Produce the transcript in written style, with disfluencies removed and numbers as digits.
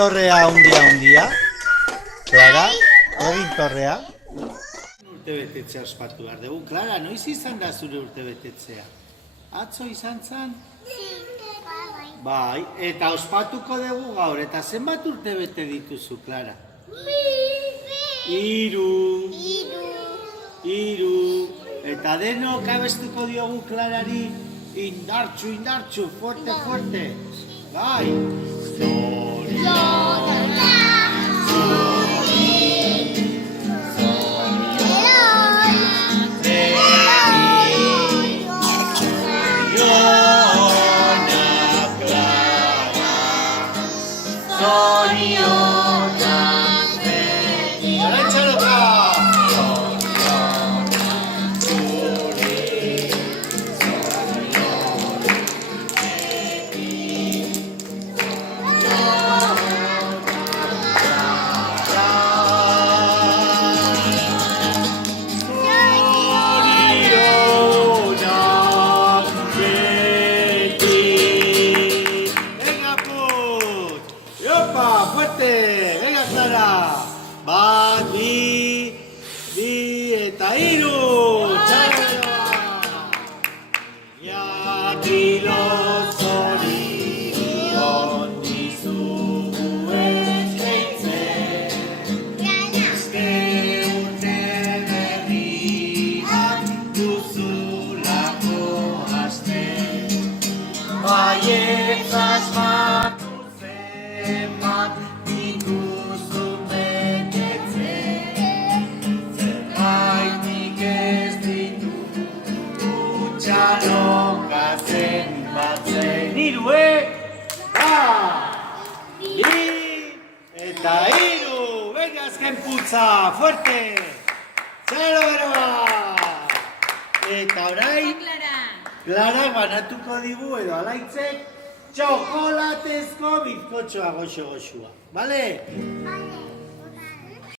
torrea hundia? Clara, egin torrea? Urtebetetzea ospatu behar dugu. Clara, noiz izan da zure urtebetetzea? Atzo izan zen? Bai, eta ospatuko dugu gaur, eta zenbat urtebete dituzu, Clara? 3. Eta denok abestuko diogu Clarari indartxu, fuerte. Bai. Venga, Clara! Bat, bi eta 3! Jakilo zorion dizugu eskaintzen, uste urte berriak duzulako haste, baietz asmatu zenbat dituzun betetzen, zergaitik ez ditu txalokatzen batzen. 3, 2 eta 3! Venga, azken putza, fuerte! Txalo beroa! Eta orain, Clara banatuko digu edo alaitzek txokolatezko bizkotxoa goxo-goxua, bale?